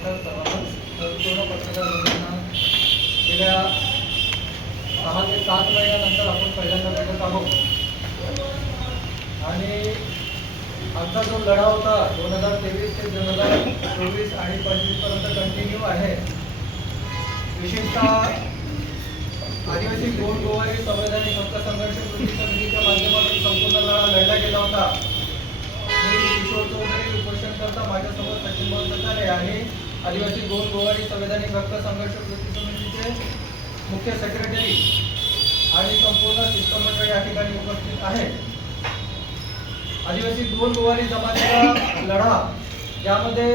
पत्रकार सर्वांना तर पूर्ण पत्रकार बंधूंना गेल्या सहा ते सात महिन्यानंतर आपण पहिल्यांदा भेटत आहोत. आणि आमचा जो लढा होता दोन हजार तेवीस ते दोन हजार चोवीस आणि पंचवीसपर्यंत कंटिन्यू आहे. विशेषतः आदिवासी गोड गोवारी संवैधानिक हक्क संघर्ष कृती समितीच्या माध्यमातून संपूर्ण लढा लढला गेला होता. मी किशोर चौधरी उपोषणकर्ता माझ्यासोबत सचिन बोलत आणि आदिवासी गोल गोवारी संवैधानिक हक्क संघर्ष कृती समितीचे मुख्य सेक्रेटरी आणि संपूर्ण शिष्टमंडळ या ठिकाणी उपस्थित आहे. आदिवासी गोल गोवारी जमातीचा लढा ज्यामध्ये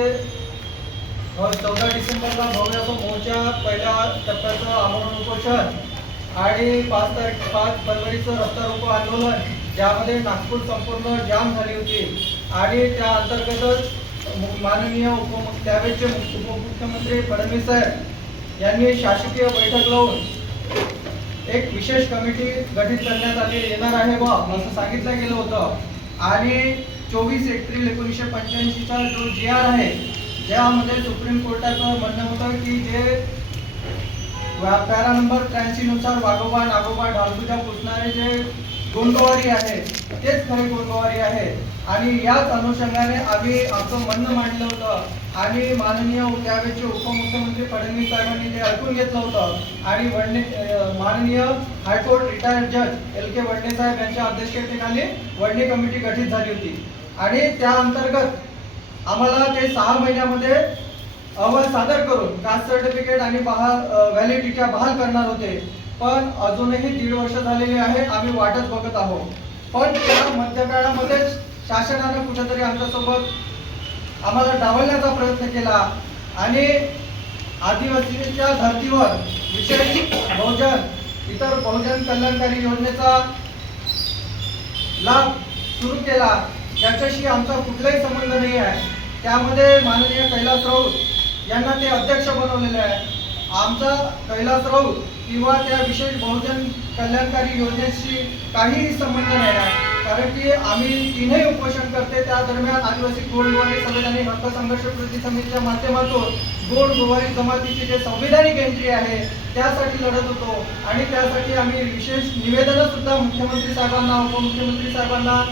चौदा डिसेंबरला भव्य मोर्चा पहिल्या टप्प्याचं आमरण उपोषण आणि पाच तारीख पाच फरवरीचं रस्ता रोको आंदोलन ज्यामध्ये नागपूर संपूर्ण जाम झाली होती. आणि त्या अंतर्गतच माननीय उपमुख त्यावेळेचे उपमुख्यमंत्री फडणवीस साहेब यांनी शासकीय बैठक लावून एक विशेष कमिटी गठीत करण्यात आली. येणार आहे बा असं सांगितलं गेलं होतं. आणि चोवीस एप्रिल एकोणीसशे पंच्याऐंशीचा जो जी आर आहे ज्यामध्ये सुप्रीम कोर्टाचं म्हणणं होतं की जे पॅरा नंबर त्र्याऐंशी नुसार वाघोबा नागोबा ढालपुजा पुसणारे जे गोंडवारी आहे. तेच खरे गोंडवारी आहे. आणि याच अनुषंगाने आम्ही आमचं म्हणणं मांडलं होतं. आणि माननीय त्यावेळेचे उपमुख्यमंत्री फडणवीस साहेबांनी ते ऐकून घेतलं होतं. आणि वडणे माननीय हायकोर्ट रिटायर्ड जज एल के वडणे साहेब यांच्या अध्यक्षतेखाली वडणे कमिटी गठीत झाली होती. आणि त्या अंतर्गत आम्हाला ते सहा महिन्यामध्ये अहवाल सादर करून कास्ट सर्टिफिकेट आणि बहाल व्हॅलिडिटी बहाल करणार होते. पण अजूनही दीड वर्ष झालेली आहे आम्ही वाटच बघत आहोत. पण त्या मध्यकाळामध्येच शासनानं कुठेतरी आमच्यासोबत आम्हाला डावलण्याचा प्रयत्न केला आणि आदिवासीच्या धर्तीवर विशेष बहुजन इतर बहुजन कल्याणकारी योजनेचा लाभ सुरू केला ज्याच्याशी आमचा कुठलाही संबंध नाही आहे. त्यामध्ये माननीय कैलास राऊत यांना ते अध्यक्ष बनवलेले आहे. आमचा कैलास राऊत किंवा त्या विशेष बहुजन कल्याणकारी योजनेशी काहीही संबंध नाही आहे. कारण की आम्ही तीनही उपोषण करते. त्या दरम्यान आदिवासी गोड गोवारी संवैधानिक हक्क संघर्ष कृती समितीच्या माध्यमातून गोड गोवारी जमातीची जे संविधानिक एंट्री आहे त्यासाठी लढत होतो. आणि त्यासाठी आम्ही विशेष निवेदनसुद्धा मुख्यमंत्री साहेबांना उपमुख्यमंत्री साहेबांना